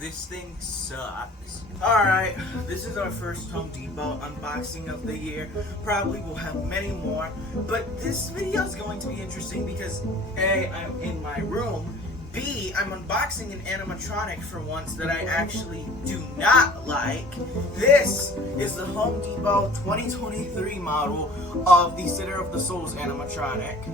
This thing sucks. Alright, this is our first Home Depot unboxing of the year. Probably will have many more. But this video is going to be interesting because A, I'm in my room. B, I'm unboxing an animatronic for once that I actually do not like. This is the Home Depot 2023 model of the Sitter of the Souls animatronic.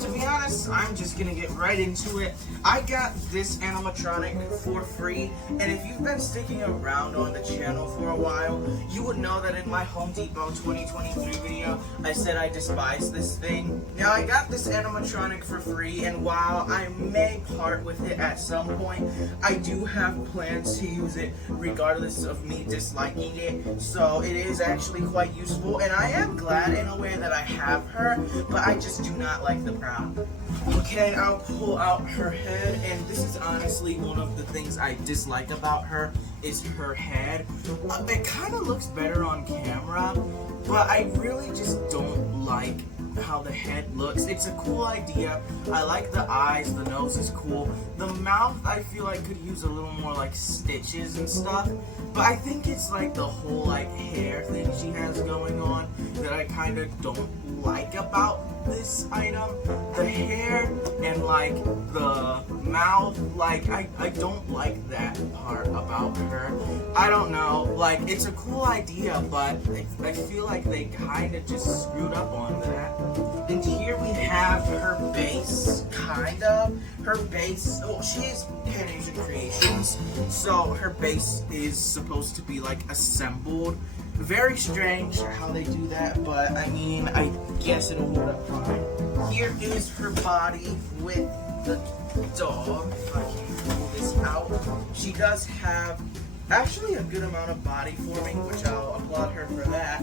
To be honest, I'm just gonna get right into it. I got this animatronic for free, and if you've been sticking around on the channel for a while, you would know that in my Home Depot 2023 video, I said I despise this thing. Now, I got this animatronic for free, and while I may part with it at some point, I do have plans to use it regardless of me disliking it, so it is actually quite useful, and I am glad in a way that I have her, but I just do not like the brown. Okay, I'll pull out her head, and this is honestly one of the things I dislike about her, is her head. It kind of looks better on camera, but I really just don't like how the head looks. It's a cool idea. I like the eyes, the nose is cool. The mouth I feel like could use a little more like stitches and stuff, but I think it's like the whole like hair thing she has going on that I kind of don't like about this item. The hair and like the mouth, like I don't like that part about her. I don't know, like it's a cool idea, but I feel like they kind of just screwed up on that. And here we have her base, kind of. Her base, oh, she is Pan Asian Creations, so her base is supposed to be like assembled. Very strange how they do that, but I mean, I guess it'll hold up fine. Here is her body with the dog, if I can pull this out. She does have actually a good amount of body forming, which I'll applaud her for that.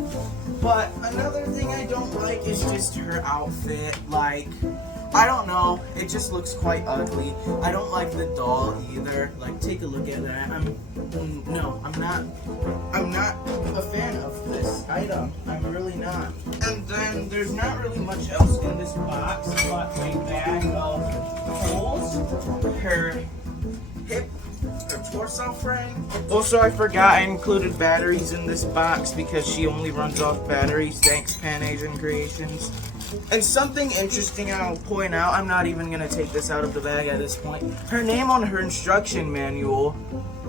But another thing I don't like is just her outfit. Like, I don't know, it just looks quite ugly. I don't like the doll either. Like, take a look at that. I'm not a fan of this item. I'm really not. And then there's not really much else in this box but a bag of holes, her hip, her torso frame. Also, I forgot I included batteries in this box because she only runs off batteries. Thanks, Pan Asian Creations. And something interesting I'll point out, I'm not even going to take this out of the bag at this point. Her name on her instruction manual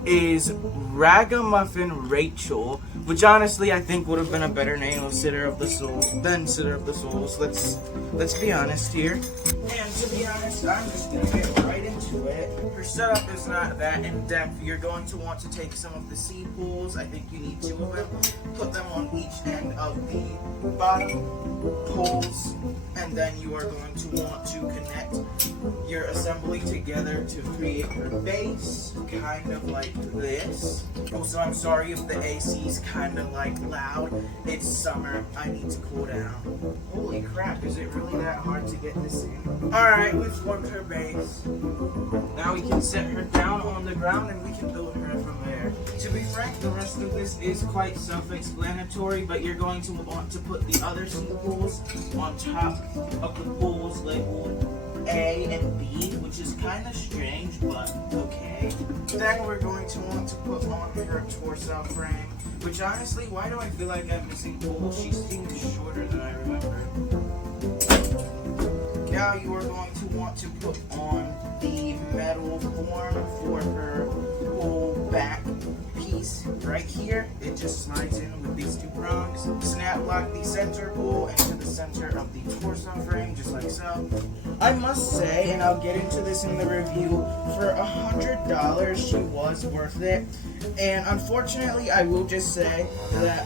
is Ragamuffin Rachel, which honestly I think would have been a better name of Sitter of the Souls than Sitter of the Souls. Let's be honest here. And to be honest, I'm just going to get right into it. Her setup is not that in-depth. You're going to want to take some of the C pulls. I think you need 2 of them. Put them on each end of the bottom pulls, and then you are going to want to connect your assembly together to create your base, kind of like this. Also, I'm sorry if the AC is kind of like loud. It's summer. I need to cool down. Holy crap, is it really that hard to get this in? Alright, we've formed her base. Now we can set her down on the ground and we can build her from there. To be frank, the rest of this is quite self-explanatory, but you're going to want to put the other C pulls on top of the pulls labeled A and B, which is kind of strange, but okay. Then we're going to want to put on her torso frame, which honestly, why do I feel like I'm missing pulls? She seems shorter than I remember. Now you are going to want to put on the metal form for her whole back piece right here. It just slides in with these 2 prongs. Snap lock the center pull into the center of the torso frame, just like so. I must say, and I'll get into this in the review, for $100 she was worth it. And unfortunately, I will just say that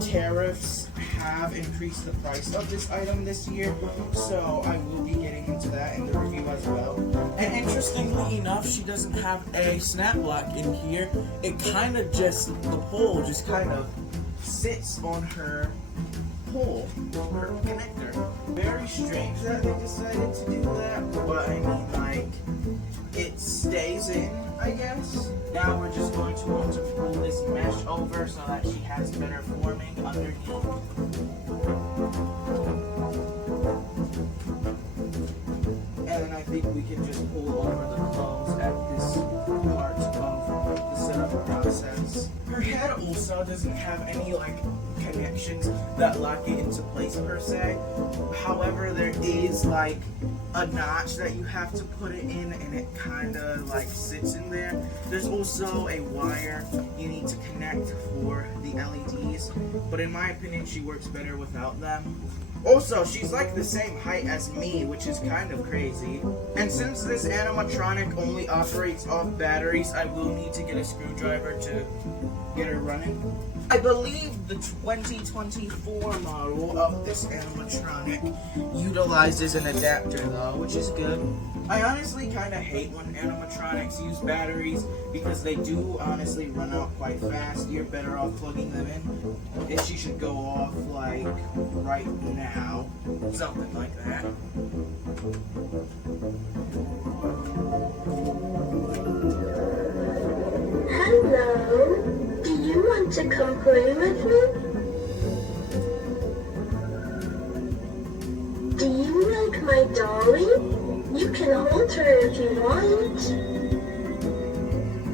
tariffs have increased the price of this item this year, so I will be getting into that in the review as well. And interestingly enough, she doesn't have a snap lock in here. It kind of just, the pole just kind of sits on her pole, her connector. Very strange that they decided to do that, but I mean, like, it stays in, I guess. Now we're just going to want to pull this mesh over so that she has better forming underneath. And then I think we can just pull over the clothes at this part of thought process. Her head also doesn't have any like connections that lock it into place per se. However, there is like a notch that you have to put it in, and it kind of like sits in there. There's also a wire you need to connect for the LEDs, but in my opinion she works better without them. Also, she's like the same height as me, which is kind of crazy. And since this animatronic only operates off batteries, I will need to get a screwdriver to get her running. I believe the 2024 model of this animatronic utilizes an adapter though, which is good. I honestly kind of hate when animatronics use batteries because they do honestly run out quite fast. You're better off plugging them in. And she should go off like right now, something like that. Hello. Do you want to come play with me? Do you like my dolly? You can hold her if you want.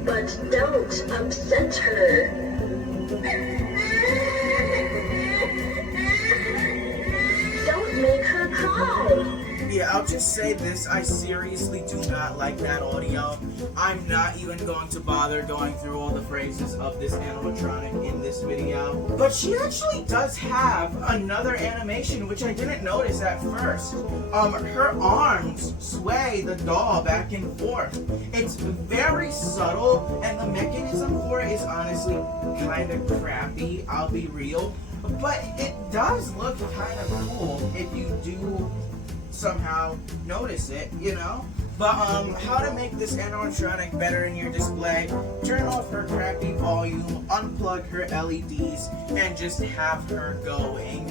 But don't upset her. Don't make her cry. Yeah, I'll just say this, I seriously do not like that audio. I'm not even going to bother going through all the phrases of this animatronic in this video. But she actually does have another animation, which I didn't notice at first. Her arms sway the doll back and forth. It's very subtle, and the mechanism for it is honestly kind of crappy, I'll be real. But it does look kind of cool if you do somehow notice it, you know? But how to make this animatronic better in your display: turn off her crappy volume, unplug her LEDs, and just have her going.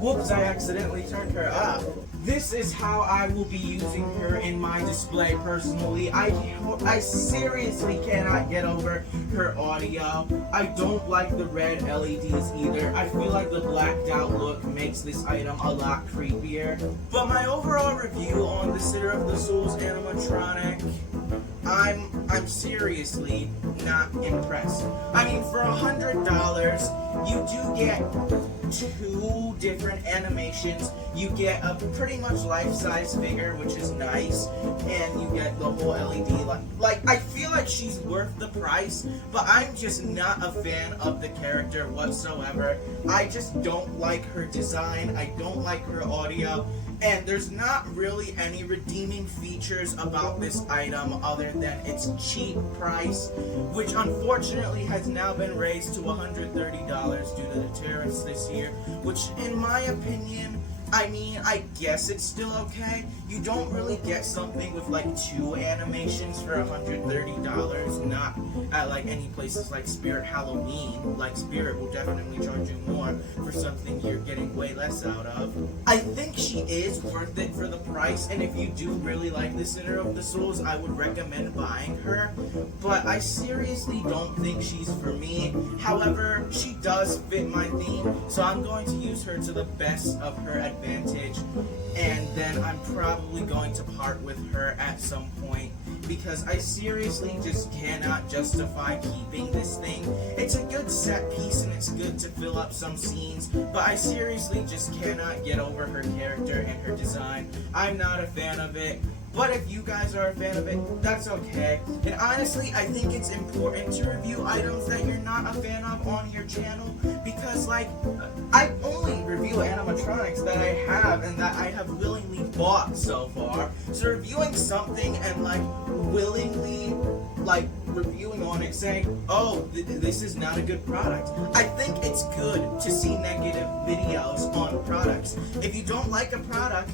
Whoops, I accidentally turned her up. This is how I will be using her in my display personally. I seriously cannot get over her audio. I don't like the red LEDs either. I feel like the blacked out look makes this item a lot creepier. But my overall review on the Sitter of the Souls animatronic, I'm seriously not impressed. I mean, for $100, you do get 2 different animations. You get a pretty much life-size figure, which is nice, and you get the whole LED. Like, I feel like she's worth the price, but I'm just not a fan of the character whatsoever. I just don't like her design. I don't like her audio. And there's not really any redeeming features about this item other than its cheap price, which unfortunately has now been raised to $130 due to the tariffs this year, which in my opinion, I mean, I guess it's still okay. You don't really get something with like 2 animations for $130, not at like any places like Spirit Halloween. Like Spirit will definitely charge you more for something you're getting way less out of. I think she is worth it for the price, and if you do really like the Sitter of the Souls, I would recommend buying her. But I seriously don't think she's for me. However, she does fit my theme, so I'm going to use her to the best of her advantage, and then I'm probably going to part with her at some point because I seriously just cannot justify keeping this thing. It's a good set piece and it's good to fill up some scenes, but I seriously just cannot get over her character and her design. I'm not a fan of it. But if you guys are a fan of it, that's okay. And honestly, I think it's important to review items that you're not a fan of on your channel, because like, I only review animatronics that I have and that I have willingly bought so far. So reviewing something and like willingly like reviewing on it saying, oh, this is not a good product. I think it's good to see negative videos on products. If you don't like a product,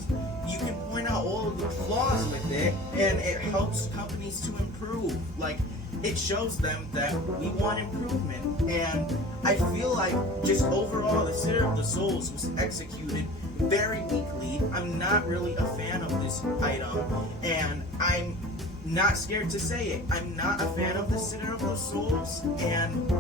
you can point out all of the flaws with it, and it helps companies to improve. Like, it shows them that we want improvement, and I feel like just overall the Sitter of the Souls was executed very weakly. I'm not really a fan of this item, and I'm not scared to say it. I'm not a fan of the Sitter of the Souls, and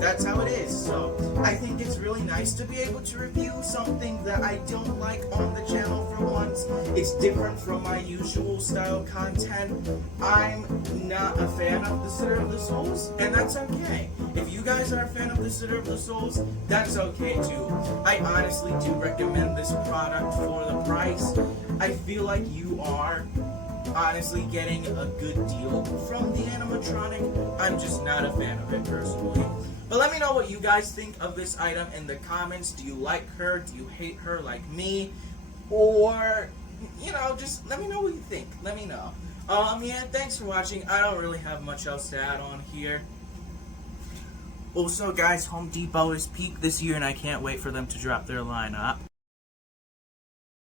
that's how it is. So I think it's really nice to be able to review something that I don't like on the channel for once. It's different from my usual style content. I'm not a fan of the Sitter of the Souls, and that's okay. If you guys are a fan of the Sitter of the Souls, that's okay too. I honestly do recommend this product for the price. I feel like you are honestly getting a good deal from the animatronic. I'm just not a fan of it personally. But let me know what you guys think of this item in the comments. Do you like her? Do you hate her like me? Or, you know, just let me know what you think. Let me know. Yeah, thanks for watching. I don't really have much else to add on here. Also, guys, Home Depot is peak this year, and I can't wait for them to drop their lineup.